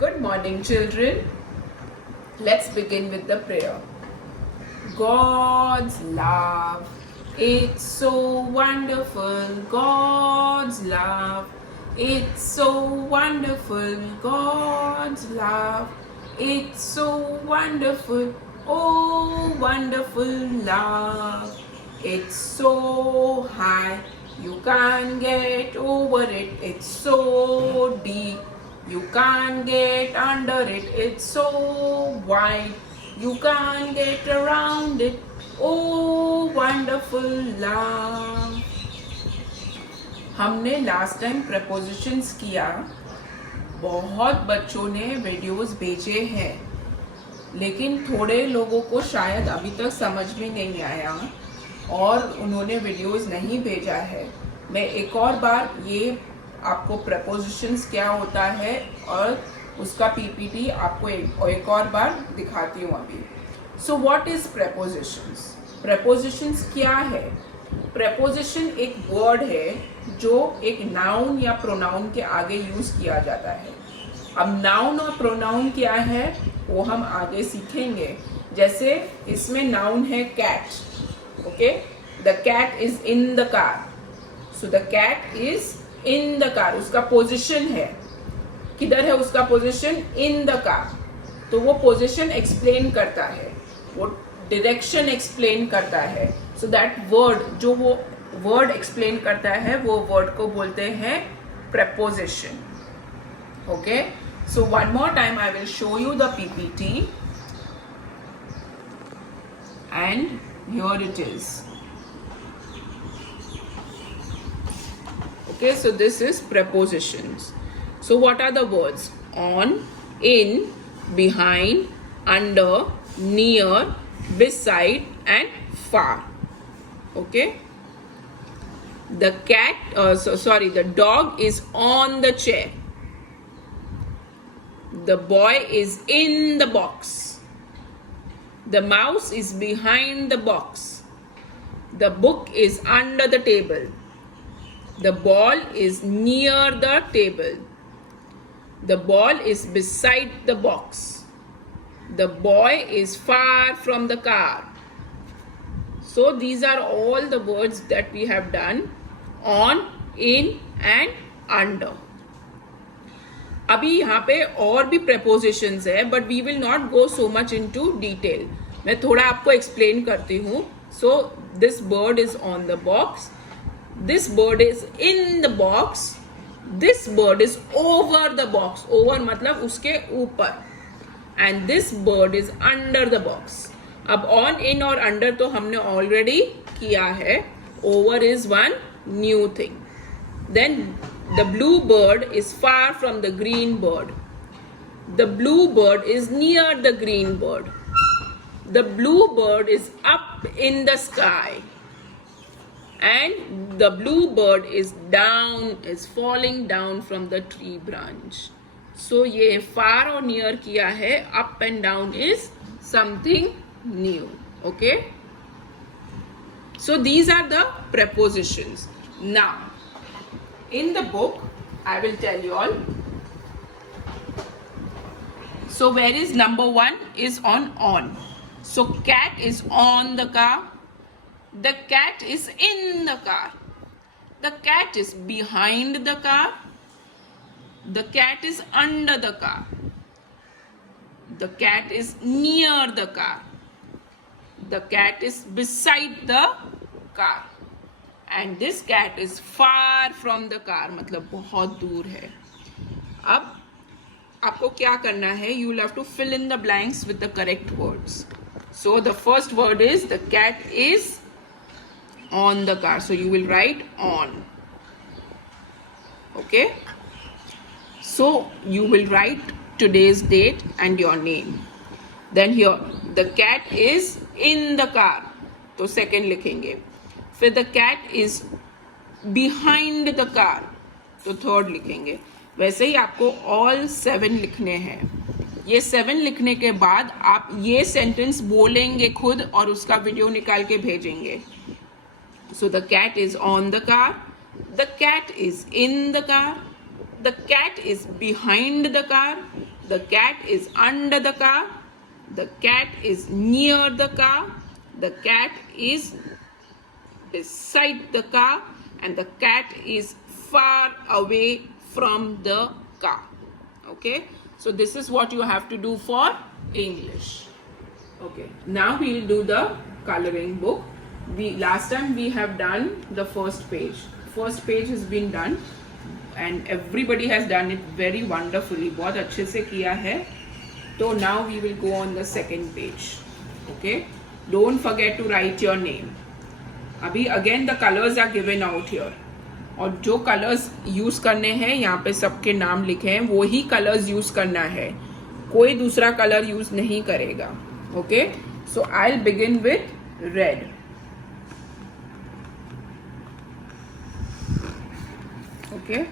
Good morning, children. Let's begin with the prayer. God's love, it's so wonderful. God's love, it's so wonderful. God's love, it's so wonderful. Oh, wonderful love. It's so high, you can't get over it. It's so deep, you can't get under it. It's so wide, you can't get around it. Oh, wonderful love. हमने last time propositions किया. बहुत बच्चों ने videos भेजे हैं, लेकिन थोड़े लोगों को शायद अभी तक समझ में नहीं आया और उन्होंने वीडियोस नहीं भेजा है. मैं एक और बार ये आपको प्रपोजिशंस क्या होता है और उसका पीपीटी आपको एक और बार दिखाती हूँ अभी. So what is propositions? Propositions क्या है? प्रपोजिशन एक वर्ड है जो एक नाउन या प्रोनाउन के आगे यूज किया जाता है. अब नाउन और प्रोनाउन क्या है वो हम आगे सीखेंगे. जैसे इसमें नाउन है cat. Okay, the cat is in the car. So the cat is in the car. उसका पोजिशन है, किधर है उसका पोजिशन? In the car. तो वो पोजिशन एक्सप्लेन करता है, वो डायरेक्शन एक्सप्लेन करता है. सो दैट वर्ड, जो वो वर्ड एक्सप्लेन करता है, वो वर्ड को बोलते हैं preposition. Okay, so one more time I will show you the PPT, and here it is. Okay, so this is prepositions. So what are the words? On, in, behind, under, near, beside, and far. Okay, the the dog is on the chair. The boy is in the box. The mouse is behind the box. The book is under the table. The ball is near the table. The ball is beside the box. The boy is far from the car. So these are all the words that we have done: on, in, and under. अभी यहाँ पे और भी prepositions है, but we will not go so much into detail. मैं थोड़ा आपको explain करती हूँ. So this bird is on the box. This bird is in the box. This bird is over the box. Over मतलब उसके ऊपर. And this bird is under the box. अब on, in और under तो हमने already किया है. Over is one new thing. Then the blue bird is far from the green bird. The blue bird is near the green bird. The blue bird is up in the sky. And the blue bird is falling down from the tree branch. So ये far और near किया है. Up and down is something new. Okay, so these are the prepositions. Now in the book I will tell you all. So where is number 1 is on. So cat is on the car. The cat is in the car. The cat is behind the car. The cat is under the car. The cat is near the car. The cat is beside the car. And this cat is far from the car. मतलब बहुत दूर है. अब आपको क्या करना है? You will have to fill in the blanks with the correct words. So the first word is the cat is on the car. So you will write on. Okay. So you will write today's date and your name. Then here the cat is in the car. तो second लिखेंगे. फिर the cat is behind the car. तो third लिखेंगे. वैसे ही आपको all 7 लिखने हैं. ये 7 लिखने के बाद आप ये सेंटेंस बोलेंगे खुद और उसका वीडियो निकाल के भेजेंगे. So the cat is on the car. The cat is in the car. The cat is behind the car. The cat is under the car. The cat is near the car. The cat is beside the car. And the cat is far away from the car. Okay, so this is what you have to do for English. Okay, now we'll do the coloring book. Last time we have done the first page. First page has been done and everybody has done it very wonderfully. बहुत अच्छे से किया है. So now we will go on the second page. Okay, don't forget to write your name. अभी again the colors are given out here. और जो colours use करने हैं यहाँ पे सबके नाम लिखे हैं, वो ही कलर्स यूज करना है, कोई दूसरा कलर यूज नहीं करेगा. Okay, so I will begin with red. Okay,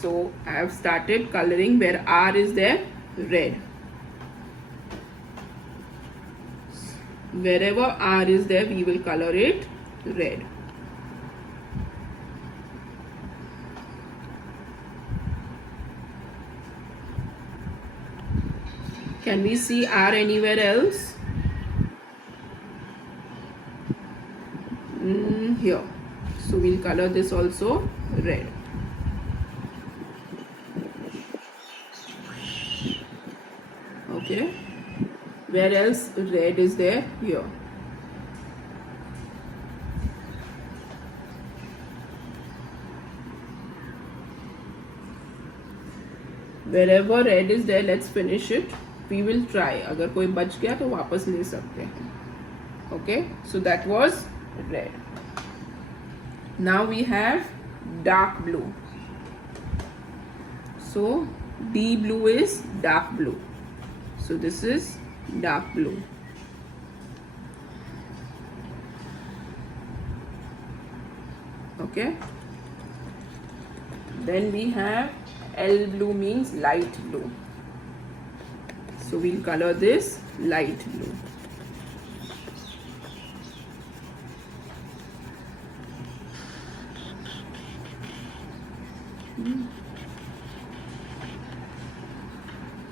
so I have started colouring where R is there, red. Wherever R is there, we will color it red. Can we see R anywhere else? Here. So we'll color this also red. Okay. Where else red is there? Here. Wherever red is there, let's finish it. We will try. अगर कोई बच गया तो वापस ले सकते हैं. Okay, so that was red. Now we have dark blue. So D blue is dark blue. So this is dark blue. Okay, then we have L blue, means light blue. So we'll color this light blue.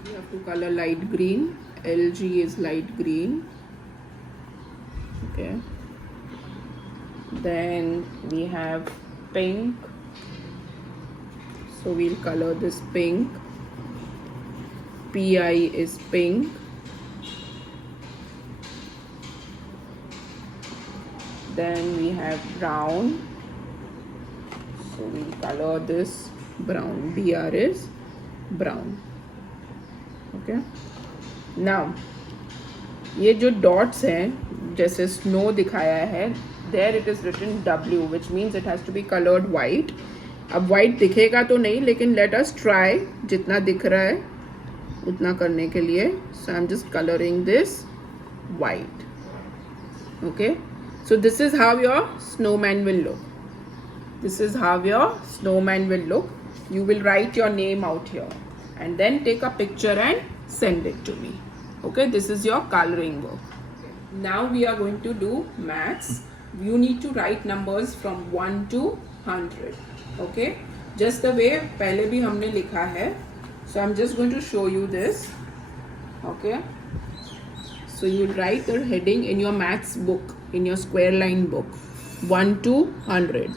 We have to color light green. LG is light green. Okay, then we have pink, so we'll color this pink. PI is pink. Then we have brown, so we'll color this brown. BR is brown. Okay, now ये जो dots हैं, जैसे snow दिखाया है, there it is written W, which means it has to be colored white. अब white दिखेगा तो नहीं, लेकिन let us try जितना दिख रहा है उतना करने के लिए. So I'm just coloring this white. Okay, so this is how your snowman will look. This is how your snowman will look. You will write your name out here and then take a picture and send it to me. Okay, this is your coloring book. Now we are going to do maths. You need to write numbers from 1 to 100. Okay, just the way पहले भी हमने लिखा है. So I'm just going to show you this. Okay, so you write the heading in your maths book, in your square line book. 1 to 100.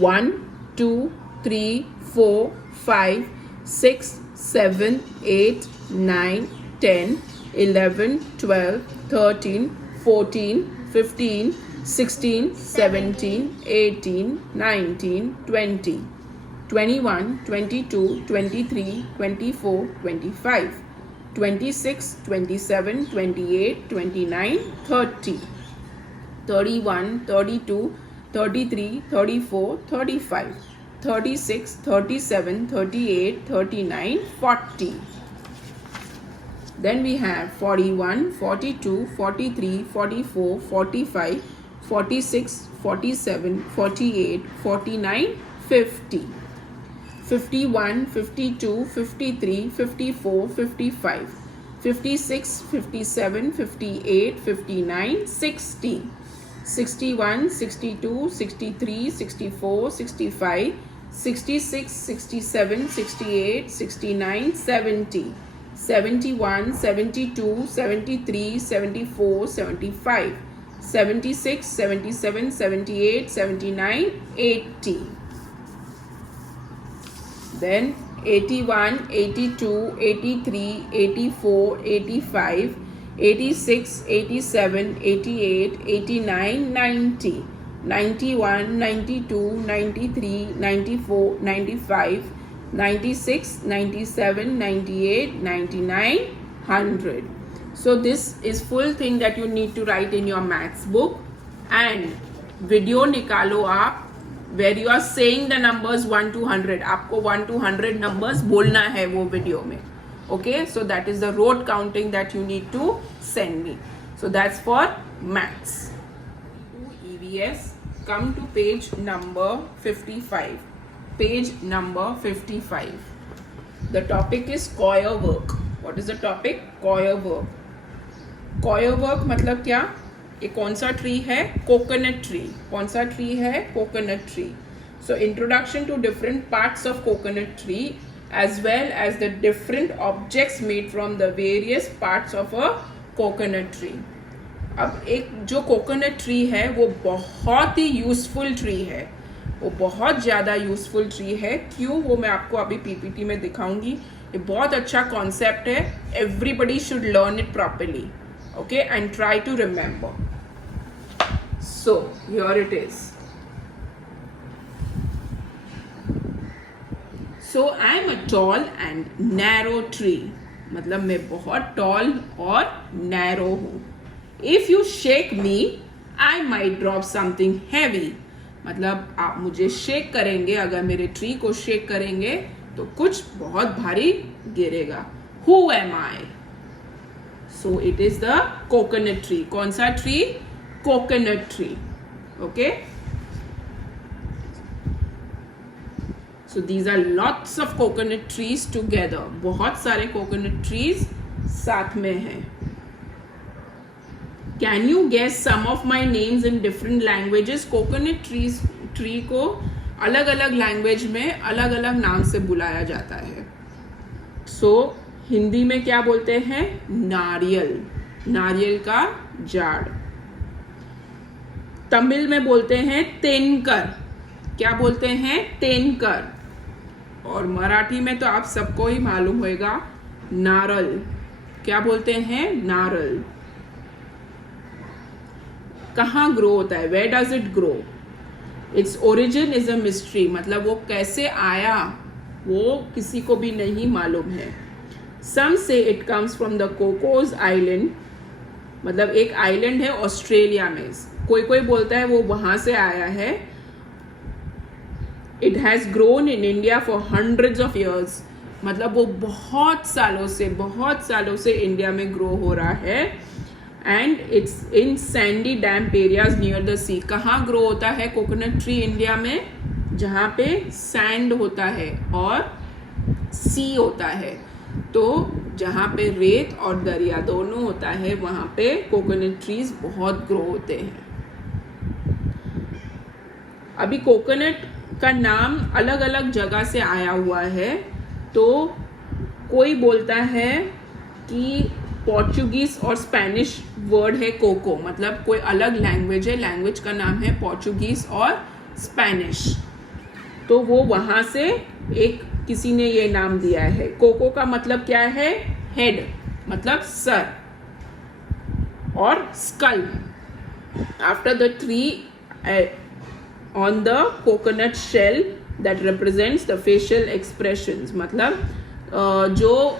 1, 2, 3, 4, 5, 6, 7, 8, 9, 10, 11, 12, 13, 14, 15, 16, 17, 18, 19, 20, 21, 22, 23, 24, 25, 26, 27, 28, 29, 30, 31, 32, 33, 34, 35, 36, 37, 38, 39, 40. Then we have 41, 42, 43, 44, 45, 46, 47, 48, 49, 50. 51, 52, 53, 54, 55, 56, 57, 58, 59, 60, 61, 62, 63, 64, 65, 66, 67, 68, 69, 70, 71, 72, 73, 74, 75, 76, 77, 78, 79, 80. Then 81, 82, 83, 84, 85, 86, 87, 88, 89, 90, 91, 92, 93, 94, 95, 96, 97, 98, 99, 100. So this is full thing that you need to write in your maths book. And video निकालो आप where you are saying the numbers 1 to 100. आपको 1 to 100 numbers बोलना है वो video में. Okay, so that is the road counting that you need to send me. So that's for maths. EVS, come to page number 55. Page number 55. The topic is coir work. What is the topic? Coir work. Coir work मतलब क्या? ये कौन सा tree है? Coconut tree. कौन सा tree है? Coconut tree. So introduction to different parts of coconut tree as well as the different objects made from the various parts of a coconut tree. अब एक जो कोकोनट ट्री है वो बहुत ही यूजफुल ट्री है. वो बहुत ज़्यादा यूजफुल ट्री है. क्यों? वो मैं आपको अभी पीपीटी में दिखाऊंगी. ये बहुत अच्छा कॉन्सेप्ट है. Everybody should learn it properly. Okay, and try to remember. So here it is. So I am a tall and narrow tree. मतलब मैं बहुत tall और narrow हूँ. If you shake me, I might drop something heavy. मतलब आप मुझे shake करेंगे, अगर मेरे ट्री को shake करेंगे तो कुछ बहुत भारी गिरेगा. Who am I? So it is the coconut tree. कौन सा tree? Coconut tree. Okay. So these are lots of coconut trees together. बहुत सारे coconut trees साथ में हैं. Can you guess some of my names in different languages? Coconut tree को अलग अलग language में अलग अलग नाम से बुलाया जाता है. So हिंदी में क्या बोलते हैं? नारियल. नारियल का झाड़. तमिल में बोलते हैं तेनकर. क्या बोलते हैं? तेनकर. और मराठी में तो आप सबको ही मालूम होगा, नारल. क्या बोलते हैं? नारल. कहाँ ग्रो होता है? Where does it grow? Its origin is a mystery. मतलब वो कैसे आया वो किसी को भी नहीं मालूम है. Some say it comes from the Cocos Island. मतलब एक आइलैंड है ऑस्ट्रेलिया में. कोई कोई बोलता है वो वहां से आया है. It has grown in India for hundreds of years. मतलब वो बहुत सालों से इंडिया में ग्रो हो रहा है. And it's in sandy damp areas near the sea. कहाँ ग्रो होता है कोकोनट ट्री इंडिया में? जहाँ पे सैंड होता है और सी होता है. तो जहाँ पे रेत और दरिया दोनों होता है वहाँ पे कोकोनट ट्रीज बहुत ग्रो होते हैं. अभी कोकोनट का नाम अलग अलग जगह से आया हुआ है. तो कोई बोलता है कि पोर्चुगीज और स्पेनिश वर्ड है कोको. मतलब कोई अलग लैंग्वेज है. लैंग्वेज का नाम है पोर्चुगीज और स्पेनिश. तो वो वहाँ से एक किसी ने ये नाम दिया है. कोको का मतलब क्या है? हेड मतलब सर. और skull after the tree on the coconut shell that represents the facial expressions. मतलब जो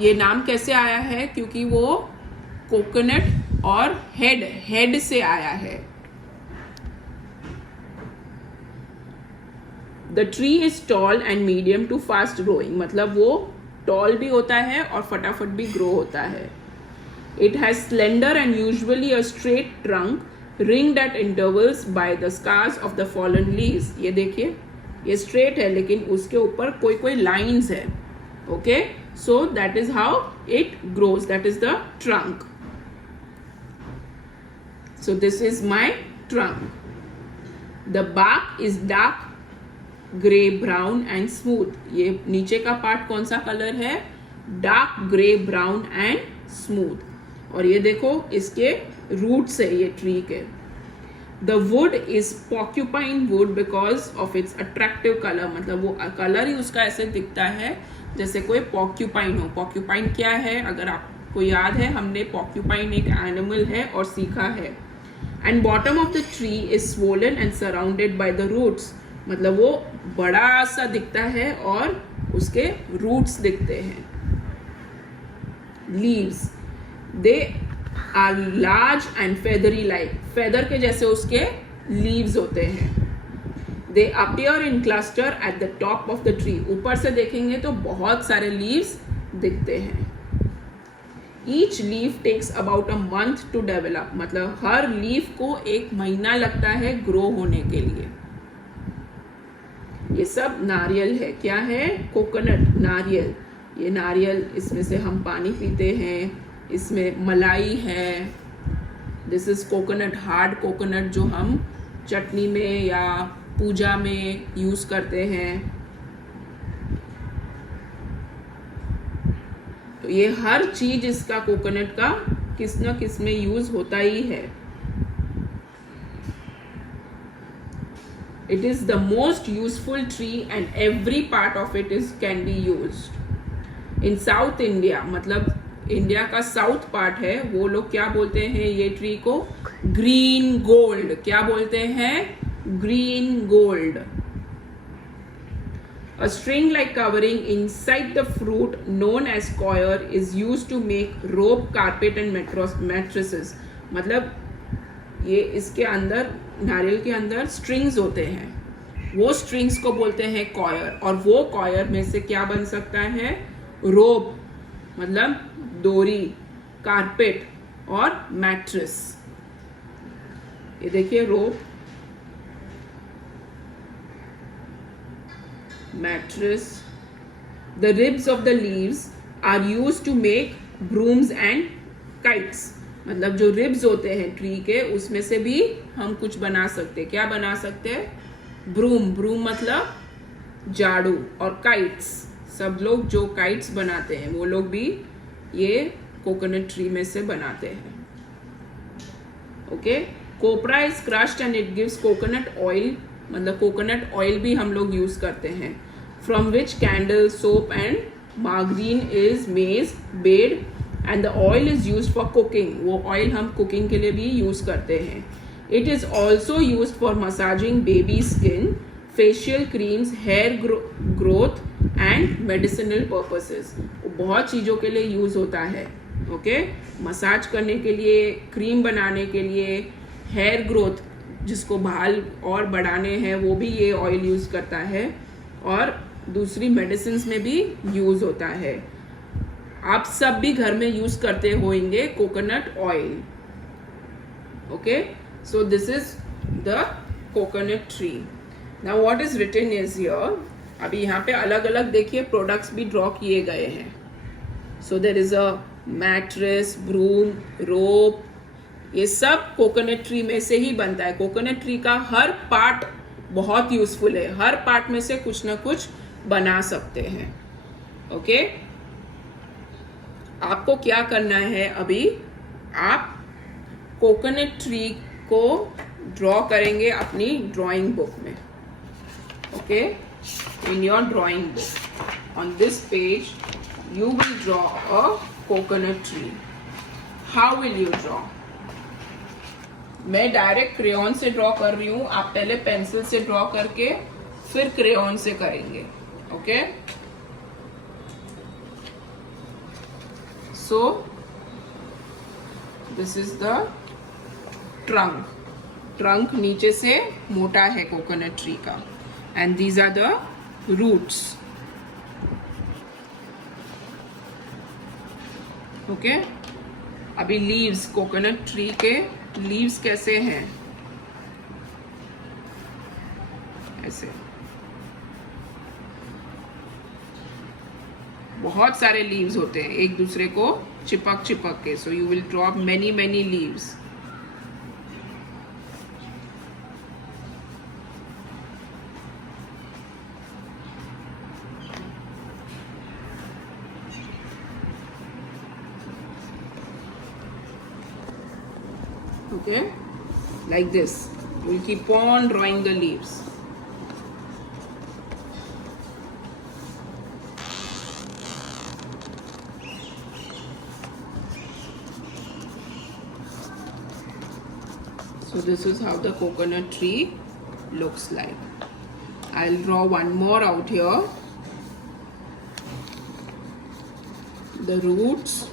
ये नाम कैसे आया है? क्योंकि वो कोकोनट और हेड से आया है. The tree is tall and medium to fast growing. मतलब वो tall भी होता है और फटाफट भी grow होता है. It has slender and usually a straight trunk ringed at intervals by the scars of the fallen leaves. ये देखिए, ये straight है लेकिन उसके ऊपर कोई lines है. Okay, so that is how it grows. That is the trunk. So this is my trunk. The bark is dark grey brown and smooth. ये नीचे का पार्ट कौन सा कलर है? Dark grey brown and smooth. और ये देखो इसके रूट्स है ये ट्री के। The wood is porcupine would because of its attractive colour, मतलब वो कलर ही उसका ऐसे दिखता है जैसे कोई पॉक्यूपाइन हो। पॉक्यूपाइन क्या है, अगर आपको याद है, हमने पॉक्यूपाइन एक एनिमल है और सीखा है। And bottom of the tree is swollen and surrounded by the roots, मतलब वो बड़ा सा दिखता है और उसके रूट्स दिखते हैं। Leaves, they are large and feathery like, feather के जैसे उसके लीव्स होते हैं। They appear in cluster at the top of the tree, ऊपर से देखेंगे तो बहुत सारे लीव्स दिखते हैं। Each leaf takes about a month to develop, मतलब हर लीफ को 1 महीना लगता है ग्रो होने के लिए। ये सब नारियल है, क्या है, कोकोनट, नारियल। ये नारियल, इसमें से हम पानी पीते हैं, इसमें मलाई है। This is coconut, hard coconut, जो हम चटनी में या पूजा में यूज करते हैं। तो ये हर चीज इसका कोकोनट का किस न किस में यूज होता ही है। It is the most useful tree and every part of it is can be used. In South India, मतलब इंडिया का साउथ पार्ट है, वो लोग क्या बोलते हैं ये ट्री को, ग्रीन गोल्ड। क्या बोलते हैं, green gold. A string like covering inside the fruit known as coir is used to make rope, carpet and mattresses. मतलब ये इसके अंदर, नारियल के अंदर स्ट्रिंग्स होते हैं, वो स्ट्रिंग्स को बोलते हैं कॉयर। और वो कॉयर में से क्या बन सकता है, रोप मतलब डोरी, कारपेट और मैट्रेस। ये देखिए rope, mattress. The ribs of the leaves are used to make brooms and kites, मतलब जो रिब्स होते हैं ट्री के, उसमें से भी हम कुछ बना सकते हैं। क्या बना सकते हैं, ब्रूम, ब्रूम मतलब झाड़ू, और काइट्स, सब लोग जो काइट्स बनाते हैं वो लोग भी ये कोकोनट ट्री में से बनाते हैं। Okay, copra is crushed and it gives coconut oil, मतलब कोकोनट ऑयल भी हम लोग यूज करते हैं। From which candle, soap and margarine is made and the oil is used for cooking, वो ऑयल हम कुकिंग के लिए भी यूज करते हैं। It is also used for massaging baby skin, facial creams, hair growth and medicinal purposes. बहुत चीज़ों के लिए यूज होता है। ओके, मसाज करने के लिए, क्रीम बनाने के लिए, हेयर ग्रोथ जिसको बाल और बढ़ाने हैं वो भी ये ऑयल यूज करता है, और दूसरी मेडिसिन में भी यूज होता है। आप सब भी घर में यूज करते होंगे coconut oil. Okay, so this is the coconut tree. Now what is written is here, अभी यहाँ पे अलग अलग देखिए प्रोडक्ट्स भी ड्रॉ किए गए हैं। So there is a mattress, broom, rope, ये सब कोकोनट ट्री में से ही बनता है। कोकोनट ट्री का हर पार्ट बहुत यूजफुल है, हर पार्ट में से कुछ ना कुछ बना सकते हैं। ओके, आपको क्या करना है, अभी आप कोकोनट ट्री को ड्रॉ करेंगे अपनी ड्राइंग बुक में। Okay, in your drawing book on this page you will draw a coconut tree. How will you draw? मैं डायरेक्ट क्रेयॉन से ड्रॉ कर रही हूँ, आप पहले पेंसिल से ड्रॉ करके फिर क्रेयॉन से करेंगे। Okay, so this is the trunk. Trunk नीचे से मोटा है कोकोनट ट्री का, and these are the roots. Okay, अभी लीव्स, कोकोनट ट्री के लीव्स कैसे हैं, ऐसे बहुत सारे लीव्स होते हैं एक दूसरे को चिपक चिपक के। So you will draw many many leaves. Okay, like this. We'll keep on drawing the leaves. So this is how the coconut tree looks like. I'll draw one more out here. The roots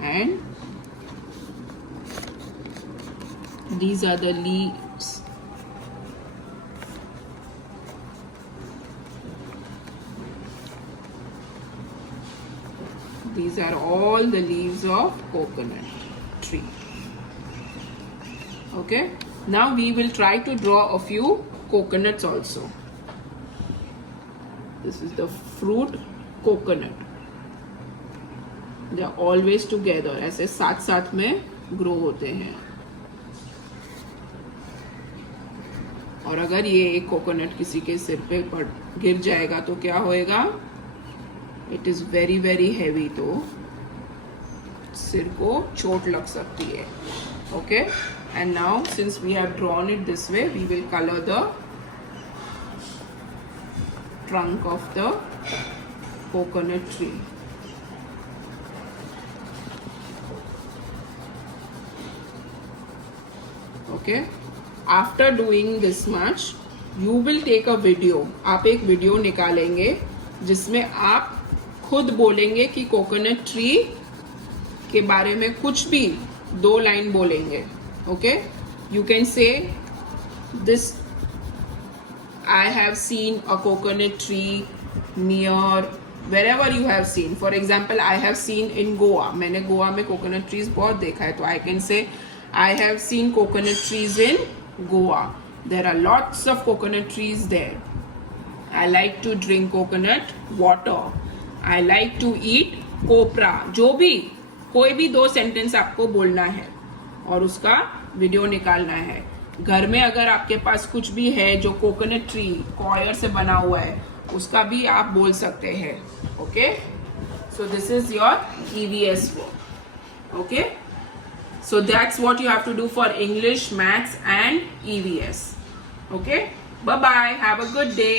and these are the leaves. These are all the leaves of coconut tree. Okay, now we will try to draw a few coconuts also. This is the fruit coconut. They are always together, ऐसे साथ साथ में grow होते हैं. और अगर ये एक कोकोनट किसी के सिर पे गिर जाएगा तो क्या होएगा? It is very very heavy, तो सिर को चोट लग सकती है. Okay, and now since we have drawn it this way, we will colour the trunk of the coconut tree. Okay, after doing this much you will take a video. आप एक video निकालेंगे जिसमें आप खुद बोलेंगे कि कोकोनट ट्री के बारे में कुछ भी 2 लाइन बोलेंगे. Okay, you can say this, I have seen a coconut tree near wherever you have seen. For example, I have seen in Goa. मैंने गोवा में coconut trees बहुत देखा है, तो I can say I have seen coconut trees in Goa. There are lots of coconut trees there. I like to drink coconut water. I like to eat copra. जो भी कोई भी 2 सेंटेंस आपको बोलना है और उसका वीडियो निकालना है. घर में अगर आपके पास कुछ भी है जो कोकोनट ट्री कॉयर से बना हुआ है, उसका भी आप बोल सकते हैं. Okay, so this is your EVS work. Okay, so that's what you have to do for English, maths and EVS. Okay, bye bye, have a good day.